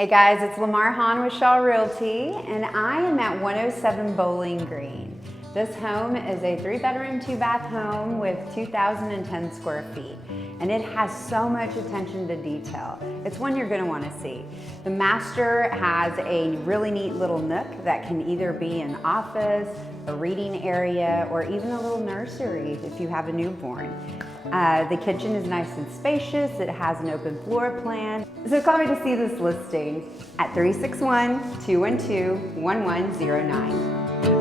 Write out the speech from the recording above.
Hey guys, it's Lamar Hahn with Shaw Realty, and I am at 107 Bowling Green. This home is a 3-bedroom, 2-bath home with 2,010 square feet, and it has so much attention to detail. It's one you're going to want to see. The master has a really neat little nook that can either be an office, a reading area, or even a little nursery if you have a newborn. The kitchen is nice and spacious. It has an open floor plan. So call me to see this listing at 361-212-1109.